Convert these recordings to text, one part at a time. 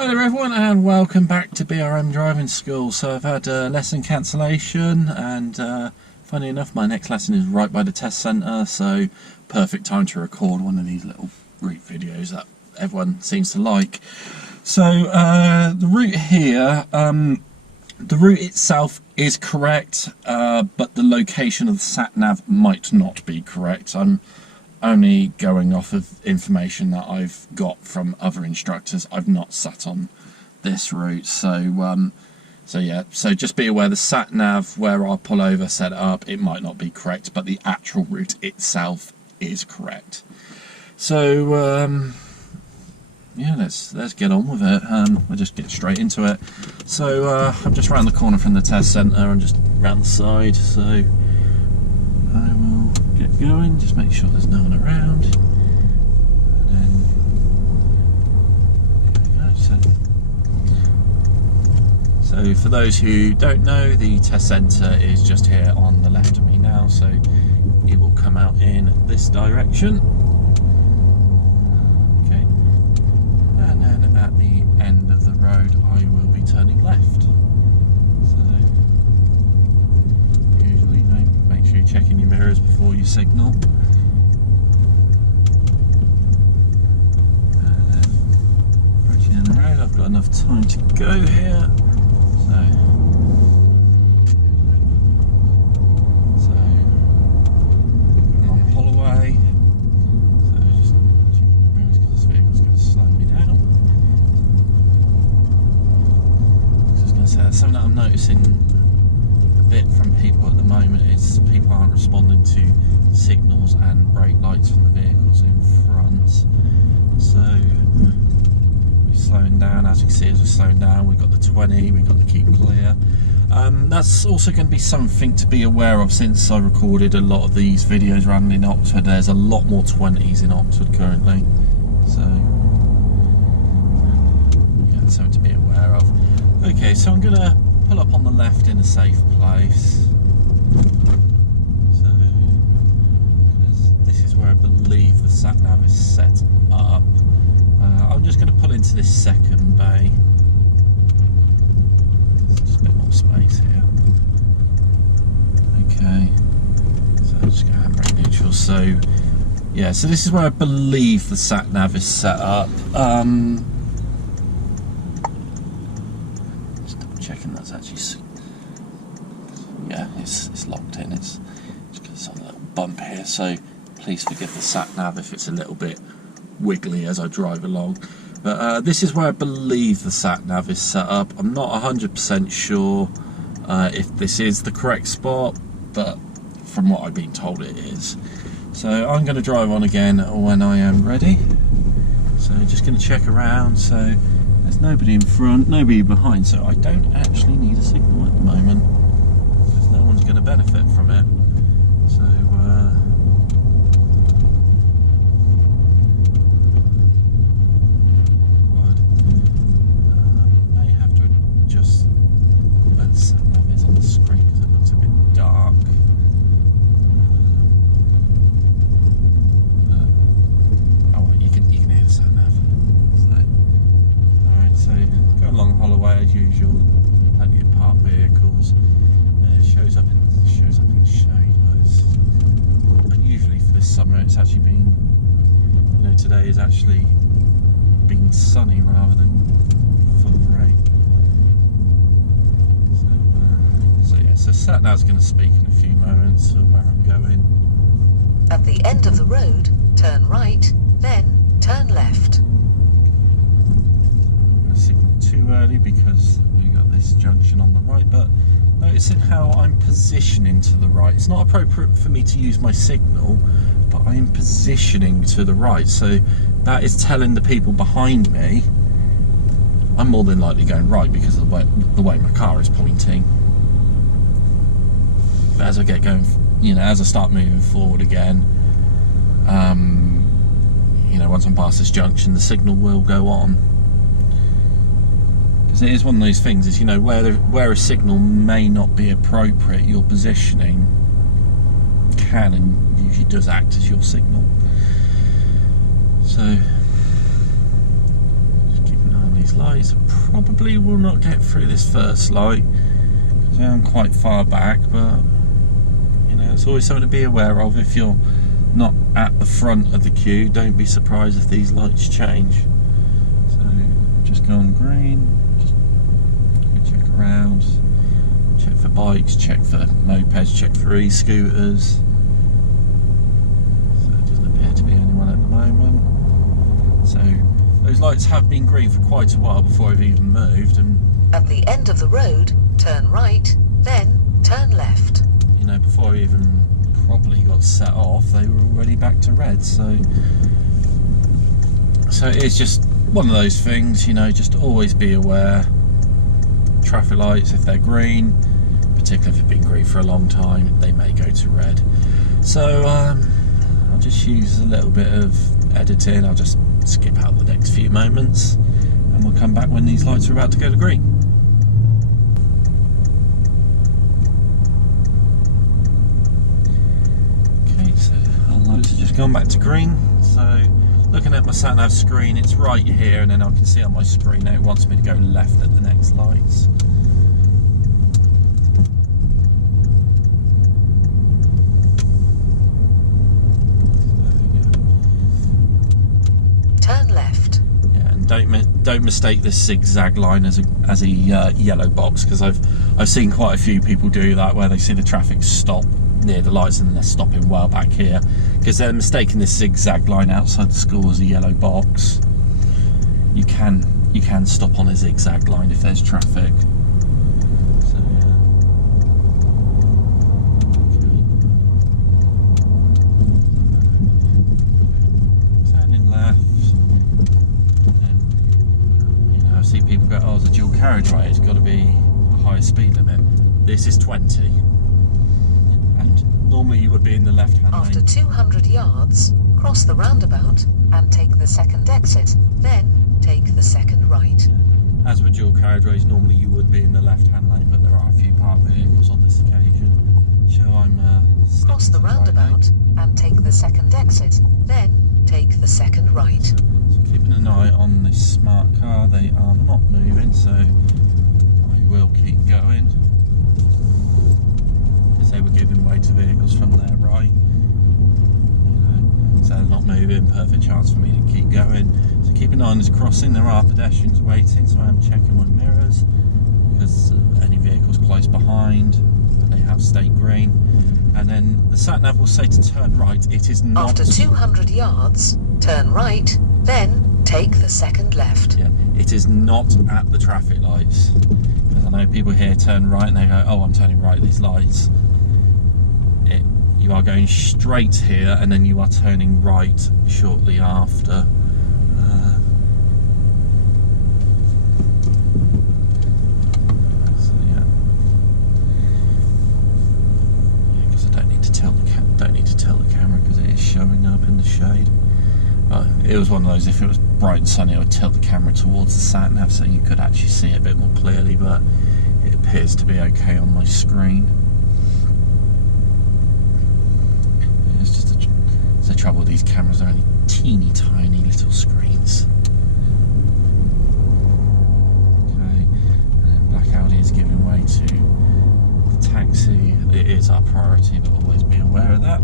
Hi there everyone, and welcome back to BRM Driving School. So I've had a lesson cancellation, and funny enough my next lesson is right by the test centre, so perfect time to record one of these little route videos that everyone seems to like. So the route here, the route itself is correct, but the location of the sat-nav might not be correct. I'm only going off of information that I've got from other instructors. I've not sat on this route, so yeah, so just be aware the sat nav where our pullover set up, it might not be correct, but the actual route itself is correct. So yeah, let's get on with it. We'll just get straight into it. So I'm just round the corner from the test centre and just round the side, so I will get going, just make sure there's no one around, and then there we go. So for those who don't know, the test centre is just here on the left of me now, so it will come out in this direction. Okay, and then at the end of the road I will be turning left. Make sure you're checking your mirrors before you signal. And then approaching in the road, I've got enough time to go here. So on Holloway. So just checking my mirrors because this vehicle's going to slow me down. I was going to say, that's something that I'm noticing bit from people at the moment is people aren't responding to signals and brake lights from the vehicles in front. So we're slowing down, as you can see, as we're slowing down, we've got the 20, we've got the keep clear. That's also going to be something to be aware of. Since I recorded a lot of these videos around in Oxford, there's a lot more 20s in Oxford currently, so yeah, something to be aware of. Okay, so I'm going to pull up on the left in a safe place. So this is where I believe the sat nav is set up. I'm just going to pull into this second bay. There's just a bit more space here. Okay, so I'm just going to handbrake neutral. So yeah, so this is where I believe the sat nav is set up. Checking that's actually, yeah, it's locked in. It's just on a little bump here, so please forgive the sat nav if it's a little bit wiggly as I drive along. But this is where I believe the sat nav is set up. I'm not 100% sure if this is the correct spot, but from what I've been told it is. So I'm going to drive on again when I am ready. So just going to check around. So there's nobody in front, nobody behind, so I don't actually need a signal at the moment, because no one's going to benefit from it. So may have to adjust where the sat nav is on the screen because it looks a bit dark. Oh well, you can hear the sat nav. So go along Holloway as usual, plenty of parked vehicles. It shows up in the shade. Unusually for this summer, it's actually been, you know, today has actually been sunny rather than full of rain. So yeah, so sat nav's going to speak in a few moments of where I'm going. At the end of the road, turn right, then turn left. Too early because we got this junction on the right, but noticing how I'm positioning to the right, it's not appropriate for me to use my signal, but I'm positioning to the right, so that is telling the people behind me I'm more than likely going right because of the way my car is pointing. But as I get going, you know, as I start moving forward again, you know, once I'm past this junction, the signal will go on. It is one of those things, is, you know, where a signal may not be appropriate, your positioning can and usually does act as your signal. So just keep an eye on these these lights. Probably will not get through this first light because I am quite far back, but you know, it's always something to be aware of. If you're not at the front of the queue, don't be surprised if these lights change. So just go on green, just go check around, check for bikes, check for mopeds, check for e-scooters. So it doesn't appear to be anyone at the moment. So those lights have been green for quite a while before I've even moved, and At the end of the road, turn right, then turn left. you know, before I even probably got set off, they were already back to red. So it's just one of those things, you know, just always be aware. Traffic lights, if they're green, particularly if they've been green for a long time, they may go to red. So I'll just use a little bit of editing. I'll just skip out the next few moments and we'll come back when these lights are about to go to green. Okay, so our lights have just gone back to green. So looking at my satnav screen, it's right here, and then I can see on my screen now it wants me to go left at the next lights. Turn left. Yeah, and don't mistake this zigzag line as a yellow box, because I've seen quite a few people do that, where they see the traffic stop near the lights and they're stopping well back here, because they're mistaking this zigzag line outside the school as a yellow box. You can stop on a zigzag line if there's traffic. So yeah. Okay. Turning left. I see people go, oh, it's a dual carriageway, it's got to be a higher speed limit. This is 20. And normally you would be in the left-hand lane. After 200 yards, cross the roundabout and take the second exit, then take the second right. As with dual carriageways, normally you would be in the left-hand lane, but there are a few parked vehicles on this occasion. So I'm Cross the roundabout and take the second exit, then take the second right. So keeping an eye on this smart car, they are not moving, so I will keep going. Because they were giving way to vehicles from their right. So they're not moving, perfect chance for me to keep going. So keep an eye on this crossing, there are pedestrians waiting, so I am checking my mirrors, because any vehicles close behind, they have stayed green. And then the sat-nav will say to turn right. It is not... After 200 yards, turn right, then take the second left. Yeah, it is not at the traffic lights. Because I know people here turn right and they go, oh, I'm turning right at these lights. You are going straight here, and then you are turning right shortly after. So yeah, because I don't need to tell the camera because it is showing up in the shade. But it was one of those, if it was bright and sunny, I would tilt the camera towards the sat nav so you could actually see it a bit more clearly. But it appears to be okay on my screen. The trouble with these cameras are only teeny tiny little screens. Okay, and then Black Audi is giving way to the taxi. It is our priority, but always be aware of that.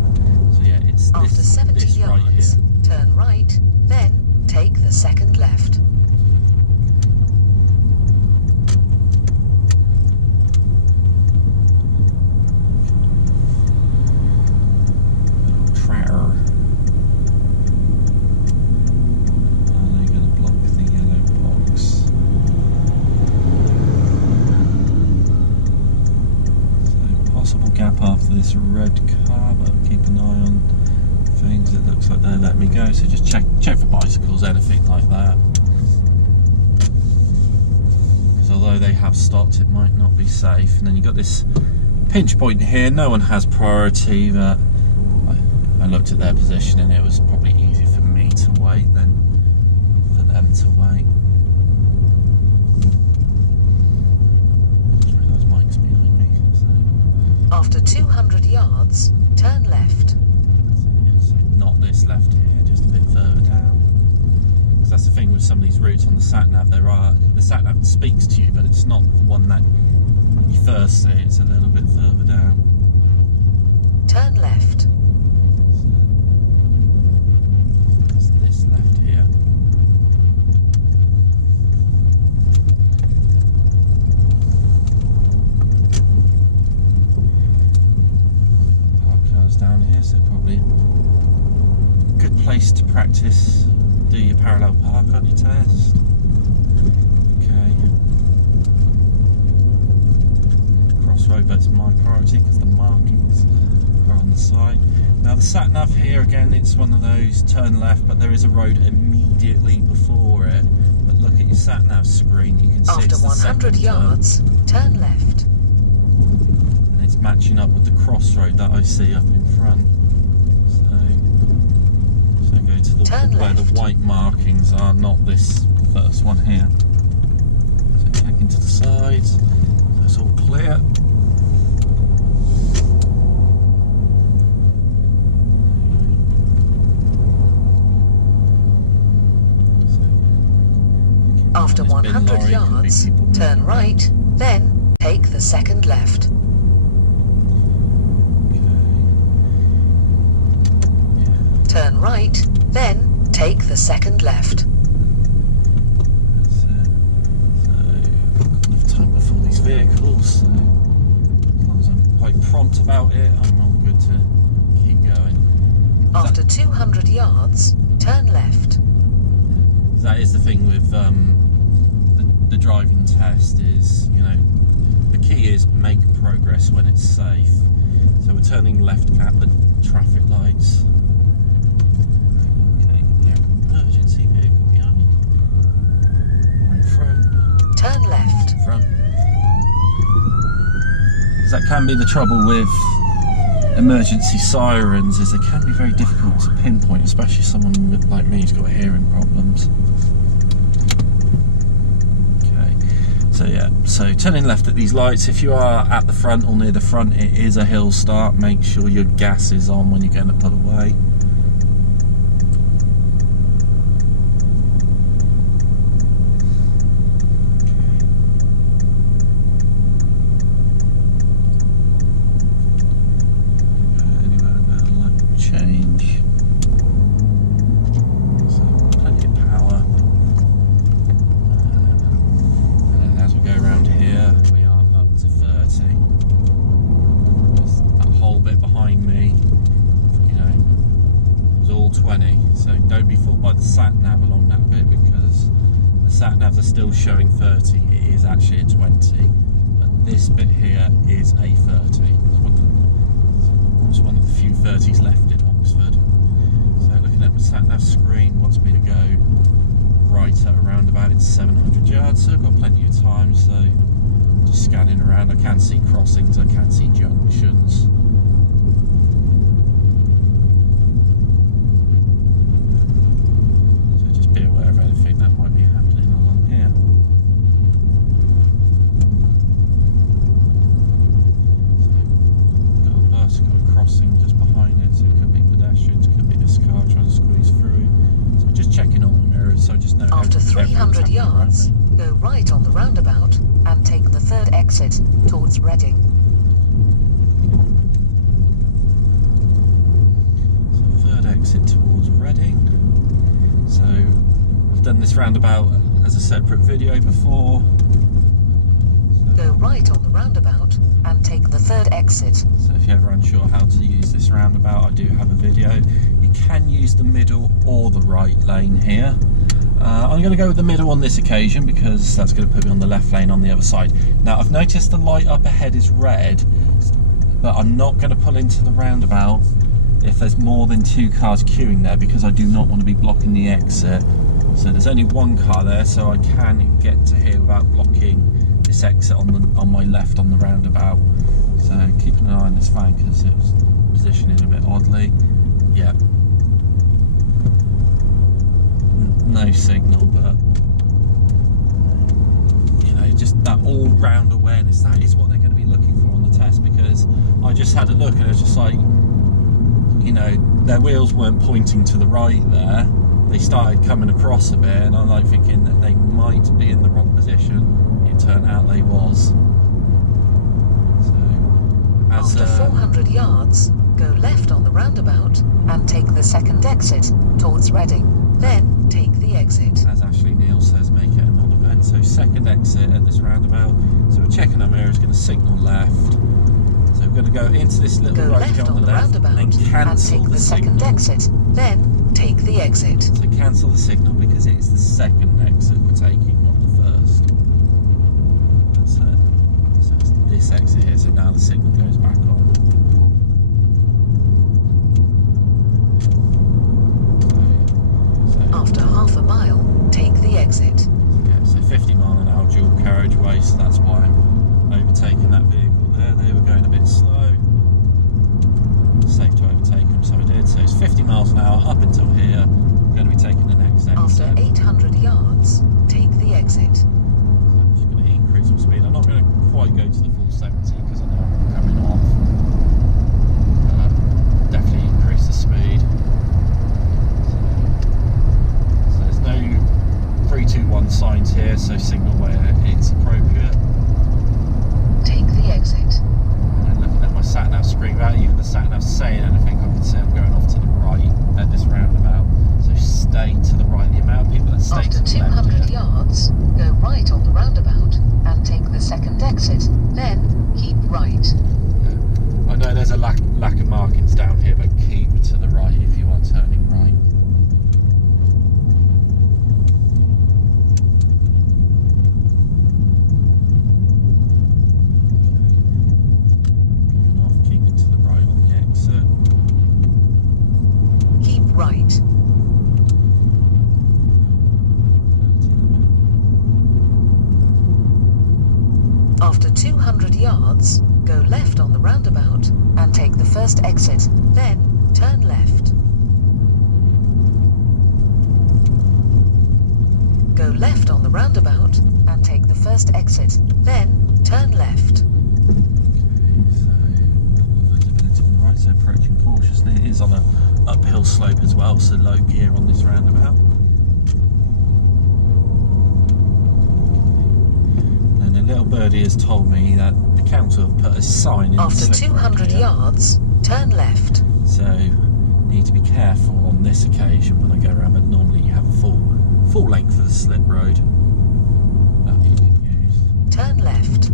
So yeah, it's After 70 this yards, right here. turn right, then take the second left. Gap after this red car, but keep an eye on things. It looks like they let me go, so just check for bicycles, anything like that, because although they have stopped, it might not be safe. And then you've got this pinch point here. No one has priority, but I looked at their position and it was probably easier for me to wait than for them to wait. After 200 yards, turn left. So, yeah, so not this left here, just a bit further down. Because that's the thing with some of these routes on the satnav. The satnav speaks to you, but it's not the one that you first see. It's a little bit further down. Turn left. It's this left here. Park cars down here, so probably a good place to practice. Do your parallel park on your test. Okay. Crossroad, but it's my priority because the markings are on the side. Now the sat-nav here, again, it's one of those turn left, but there is a road immediately before it. But look at your sat-nav screen, you can see After it's the 100 yards, turn left. And it's matching up with the crossroad that I see up in front. So go to the Turn where left. the white markings are, not this first one here. So check into the sides, so it's all clear. After 100 yards, turn right, then take the second left. Turn right, then take the second left. That's it. So, got enough time before these vehicles, so as long as I'm quite prompt about it, I'm all good to keep going. After 200 yards, turn left. That is the thing with the driving test is, you know, the key is make progress when it's safe. So we're turning left at the traffic lights. Okay, yeah, emergency vehicle behind. Right in front. Turn left. Front. Because that can be the trouble with emergency sirens, is they can be very difficult to pinpoint, especially someone like me who's got hearing problems. So yeah, so turning left at these lights. If you are at the front or near the front, it is a hill start. Make sure your gas is on when you're going to pull away. Anywhere about light change. So plenty of power. Go around here, we are up to 30. There's that whole bit behind me, you know, was all 20. So don't be fooled by the sat-nav along that bit, because the sat-navs are still showing 30. It is actually a 20. But this bit here is a 30. It's almost one of the few 30s left in Oxford. So looking at the sat-nav screen wants me to go right at a roundabout. It's 700 yards, so I've got plenty of time. So just scanning around. I can see crossings, I can see junctions. So just be aware of anything that might be happening along here. So got a bus, got a crossing just behind it, so it could be pedestrians, could be this car trying to squeeze through. So just checking all the mirrors, so I just know. After 300 yards, go right on the roundabout and take the third exit towards Reading. So third exit towards Reading. So I've done this roundabout as a separate video before. Go right on the roundabout and take the third exit. So if you're ever unsure how to use this roundabout, I do have a video. You can use the middle or the right lane here. I'm going to go with the middle on this occasion because that's going to put me on the left lane on the other side. Now I've noticed the light up ahead is red, but I'm not going to pull into the roundabout if there's more than 2 cars queuing there, because I do not want to be blocking the exit. So there's only 1 car there, so I can get to here without blocking this exit on my left on the roundabout. So keeping an eye on this van because it was positioning a bit oddly. Yeah. No signal, but you know, just that all-round awareness, that is what they're going to be looking for on the test, because I just had a look and it was just like, you know, their wheels weren't pointing to the right there, they started coming across a bit, and I'm like thinking that they might be in the wrong position. It turned out they was. So, after 400 yards, go left on the roundabout and take the second exit towards Reading. Then take the exit. As Ashley Neal says, make it a non-event. So second exit at this roundabout. So we're checking our mirrors, going to signal left. So we're going to go into this little go road left here on the left, roundabout and then cancel take the second signal. exit. Then take the exit. So cancel the signal because it's the second exit we're taking, not the first. That's it. So it's this exit here, so now the signal goes back on. After half a mile, take the exit. Yeah, so 50 mile an hour dual carriageway, so that's why I'm overtaking that vehicle there. They were going a bit slow. Safe to overtake them, so I did. So it's 50 miles an hour up until here. I'm going to be taking the next exit. After 800 yards, take the exit. So I'm just going to increase my speed. I'm not going to quite go to the full 70 because I know I'm coming off. Definitely increase the speed. So there's no 3, 2, 1 signs here, so signal where it's appropriate. Take the exit. And looking at my satnav screen, without even the satnav saying anything, I can see I'm going off to the right at this roundabout. So stay to the right. The amount of people that stay After to the left 200 here. yards, go right on the roundabout and take the second exit. Then keep right. I know there's a lack of markings down here, but keep to the right if you are turning right. Keeping off, keeping to the right on the exit. Keep right. After 200 yards, go left on the roundabout and take the first exit. Then turn left. Go left on the roundabout and take the first exit. Then turn left. Right, so approaching cautiously. It is on an uphill slope as well, so low gear on this roundabout. And a little birdie has told me that the council have put a sign in After the slip road 200 here. yards, turn left. So need to be careful on this occasion when I go around, but normally you have a full length of the slip road that you can use. Turn left.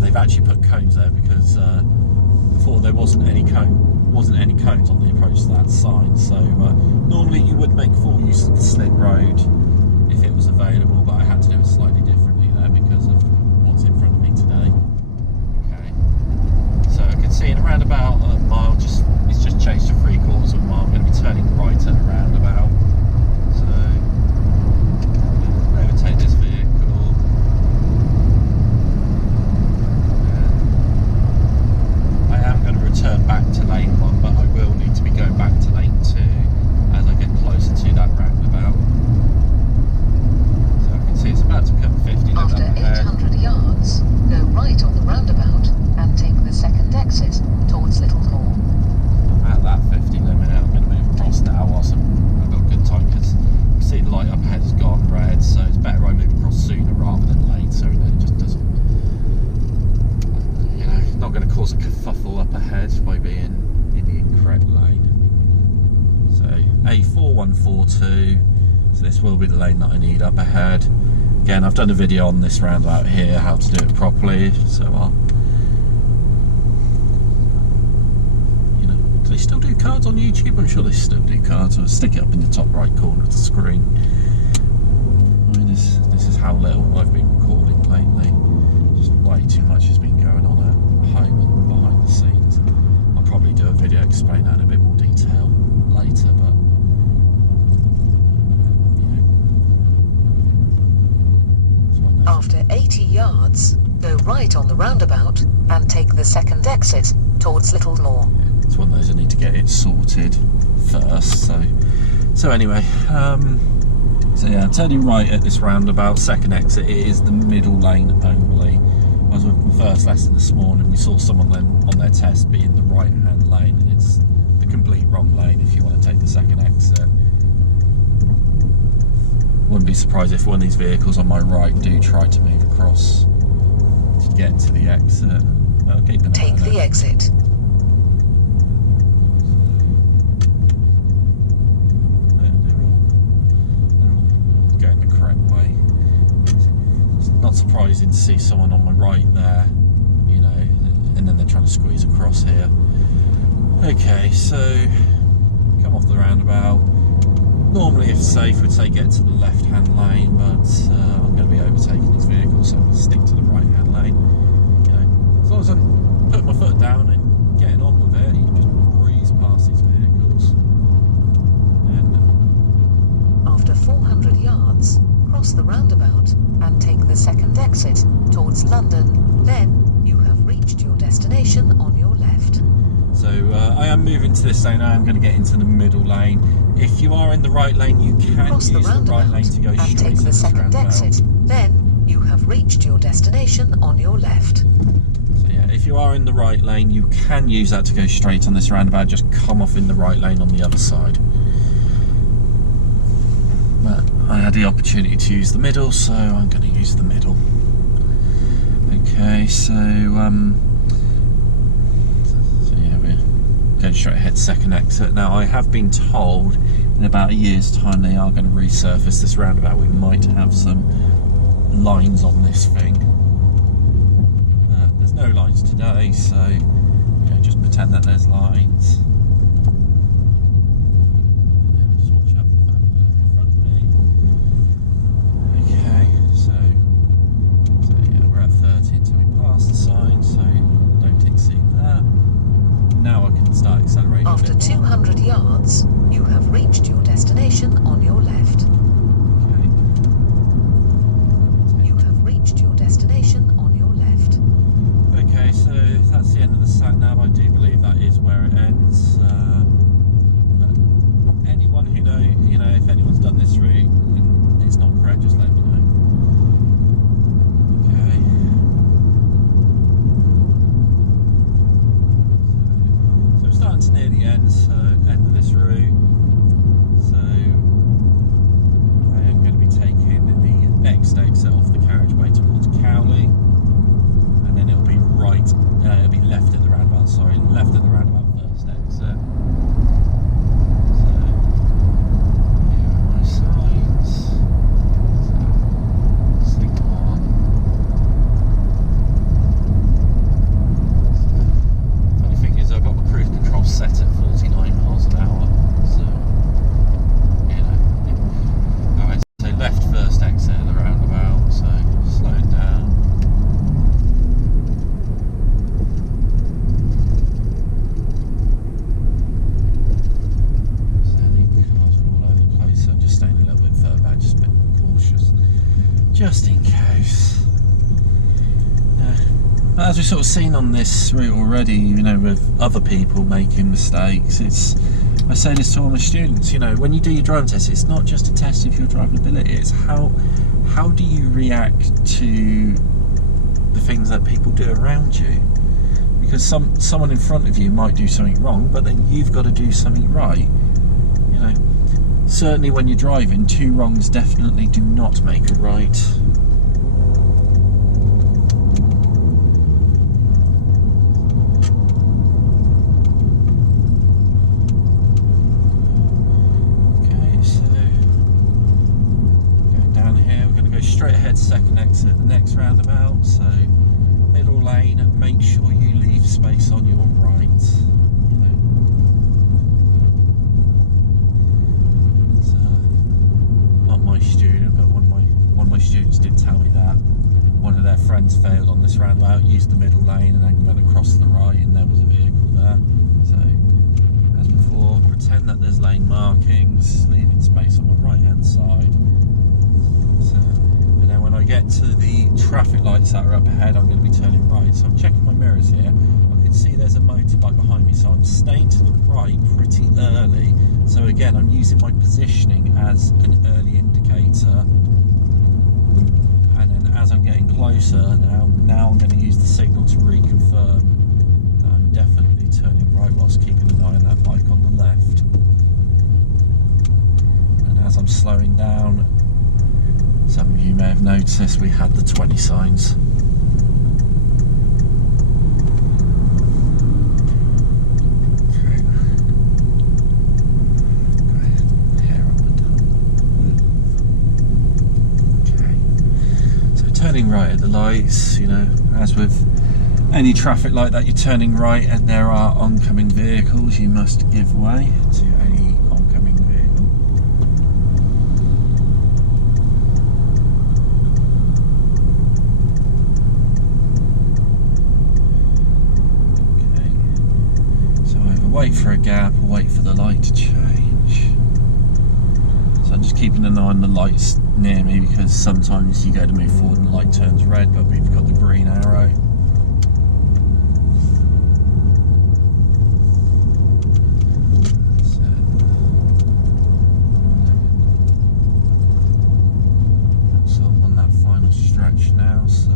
They've actually put cones there because before there wasn't any cones on the approach to that sign. So normally you would make full use of the slip road if it was available, but I had to do it slightly differently there because of what's in front of me today. Okay, so I can see in around about a mile, it's just changed to 3/4 of a mile. I'm going to be turning right at a roundabout. So overtake this vehicle. Turn back to lane 1, but I will need to be going back to lane 2 as I get closer to that roundabout. So I can see it's about to become 50. After 800 yards, go right on the roundabout and take the second exit towards Littlemore. I'm at that 50 limit. I'm going to move across now whilst I've got good time because I see the light up ahead has gone red, so it's better I move across sooner rather than later, and then it just doesn't. Not going to cause a kerfuffle up ahead by being in the incorrect lane. So A4142, so this will be the lane that I need up ahead. Again, I've done a video on this roundabout here, how to do it properly, so I'll, do they still do cards on YouTube? I'm sure they still do cards. I'll stick it up in the top right corner of the screen. I mean, this is how little I've been recording lately. Just way too much has been going on at home and behind the scenes. I'll probably do a video explain that in a bit more detail later, but After 80 yards, go right on the roundabout and take the second exit towards Littlemore. It's one of those I need to get it sorted first. So anyway, So yeah, turning right at this roundabout, second exit, it is the middle lane only. I was with my first lesson this morning, we saw someone then on their test be in the right hand lane, and it's the complete wrong lane if you want to take the second exit. Wouldn't be surprised if one of these vehicles on my right do try to move across to get to the exit. I'll keep an eye Take on the it. exit. Going the correct way. It's not surprising to see someone on my right there, you know, and then they're trying to squeeze across here. Okay, so come off the roundabout. Normally, if safe, we'd say get to the left-hand lane, but I'm going to be overtaking this vehicle, so I'm going to stick to the right-hand lane. You know, as long as I'm putting my foot down and getting on with it, you can just breeze past these vehicles. And After 400 yards, cross the roundabout and take the second exit towards London. Then you have reached your destination on your left. so I am moving to this lane. I am going to get into the middle lane. If you are in the right lane, you can Cross use the the right roundabout lane to go and straight take to the this second roundabout. exit. Then you have reached your destination on your left. So yeah, if you are in the right lane, you can use that to go straight on this roundabout. Just come off in the right lane on the other side. But I had the opportunity to use the middle, so I'm going to use the middle. Okay, so yeah, we're going straight ahead, second exit. Now, I have been told in about a year's time they are going to resurface this roundabout. We might have some lines on this thing. There's no lines today, so yeah, just pretend that there's lines. Just watch out for the van in front of me. Okay, so yeah, we're at 30 until we pass the sign, so don't exceed that. Now I can start accelerating. After a bit more. 200 yards, you have reached your destination on your left. Okay. You have reached your destination on your left. Okay, so that's the end of the satnav. I do believe that is where it ends. But anyone who if anyone's done this route and it's not correct, just let me know. Okay. So we're starting to near the end, end of this route. So I am going to be taking the next exit off the carriageway towards Cowley. And then it'll be right, it'll be left at the roundabout, sorry, left at the roundabout first exit. So, here are my signs. So, signal on. Funny thing is, I've got my cruise control set at 49 miles an hour, so, alright, so left first exit at the roundabout, so slowing down. Just in case. As we've sort of seen on this route already, with other people making mistakes, I say this to all my students, when you do your driving test, it's not just a test of your driving ability, it's how do you react to the things that people do around you. Because someone in front of you might do something wrong, but then you've got to do something right. Certainly when you're driving, two wrongs definitely do not make a right. Okay, so going down here, we're going to go straight ahead, second exit at the next roundabout. So middle lane, make sure you leave space on your right. My student, but one of my students did tell me that one of their friends failed on this roundabout, used the middle lane and then went across to the right and there was a vehicle there. So as before, pretend that there's lane markings, leaving space on my right hand side. So, and then when I get to the traffic lights that are up ahead, I'm going to be turning right. So I'm checking my mirrors here. I can can see there's a motorbike behind me, so I'm staying to the right pretty early. So again, I'm using my positioning as an early indicator. And then as I'm getting closer now I'm going to use the signal to reconfirm that I'm definitely turning right whilst keeping an eye on that bike on the left. And as I'm slowing down, some of you may have noticed we had the 20 signs. Turning right at the lights, you know, as with any traffic light that you're turning right and there are oncoming vehicles, you must give way to any oncoming vehicle. Okay, so either wait for a gap or wait for the light to change. So I'm just keeping an eye on the lights near me because sometimes you go to move forward and the light turns red, but we've got the green arrow. So, sort of on that final stretch now, so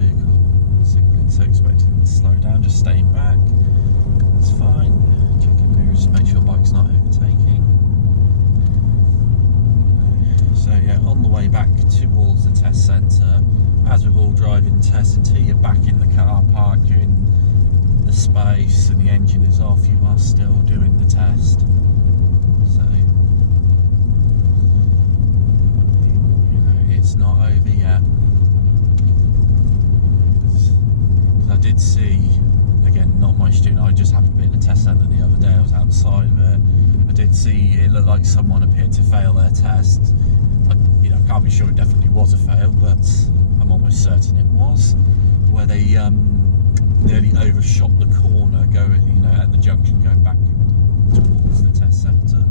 vehicle signaling, so expecting to slow down, just staying back. That's fine. Checking mirrors to make sure bike's not overtaking. So yeah, on the way back towards the test centre, as with all driving tests, until you're back in the car park, you're in the space and the engine is off, you are still doing the test. So, you know, it's not over yet. I did see, again, not my student, I just happened to be at the test centre the other day, I was outside of it. I did see it looked like someone appeared to fail their test. I can't be sure it definitely was a fail, but I'm almost certain it was, where they nearly overshot the corner going, you know, at the junction going back towards the test centre.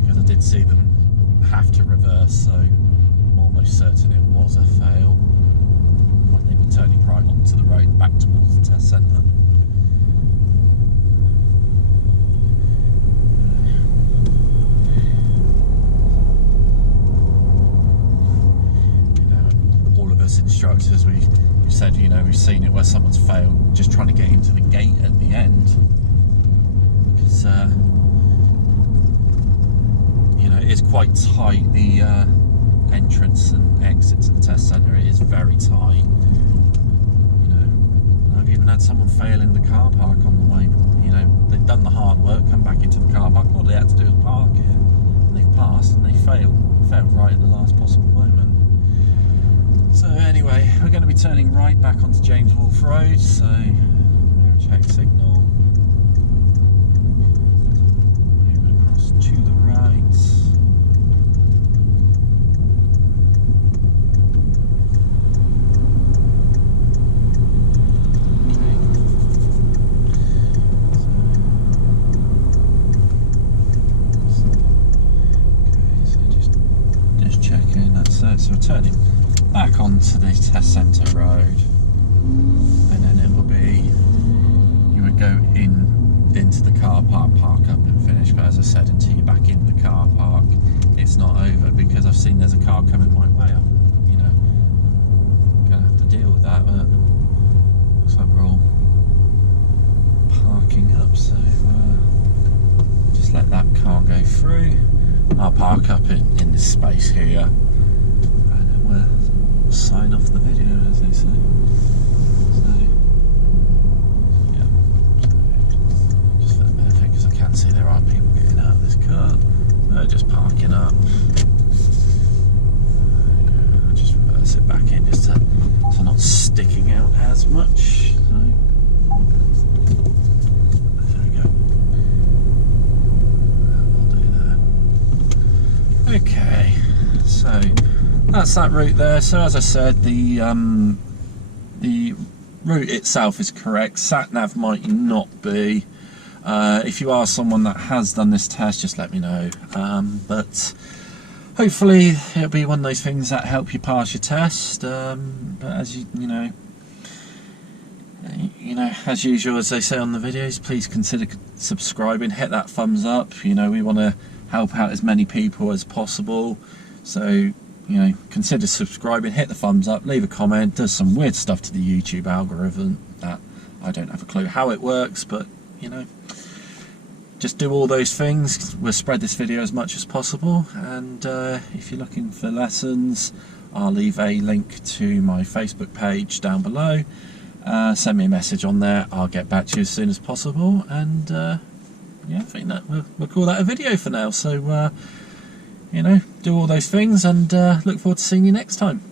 Because I did see them have to reverse, so I'm almost certain it was a fail when they were turning right onto the road back towards the test centre. Instructors, we said, you know, we've seen it where someone's failed just trying to get into the gate at the end because you know, it is quite tight, the entrance and exit to the test centre. It is very tight, you know. I've even had someone fail in the car park on the way. You know, they've done the hard work, come back into the car park, all they had to do was park it, and they've passed, and they failed right at the last possible moment. So anyway, we're going to be turning right back onto James Wolfe Road, so mirror check signal. Moving across to the right. Okay, so just checking, that's it, so we're turning back onto the test centre road, and then it will be, you would go into the car park, park up and finish, but as I said, until you're back in the car park, it's not over, because I've seen there's a car coming my way. I'm, you know, gonna have to deal with that, but looks like we're all parking up, so just let that car go through. I'll park up in this space here, and then we'll sign off the video, as they say. So, yeah, so just for the benefit, because I can see there are people getting out of this car, they're just parking up. I'll just reverse it back in just so not sticking out as much. So, there we go. I'll do that. Okay, so that's that route there. So as I said, the route itself is correct. Satnav might not be. If you are someone that has done this test, just let me know. But hopefully it'll be one of those things that help you pass your test. But as you know, as usual, as they say on the videos, please consider subscribing, hit that thumbs up. You know, we want to help out as many people as possible, so consider subscribing, hit the thumbs up, leave a comment. Does some weird stuff to the YouTube algorithm that I don't have a clue how it works, but just do all those things. We'll spread this video as much as possible, and if you're looking for lessons, I'll leave a link to my Facebook page down below. Send me a message on there, I'll get back to you as soon as possible, and yeah, I think that we'll call that a video for now. So do all those things, and look forward to seeing you next time.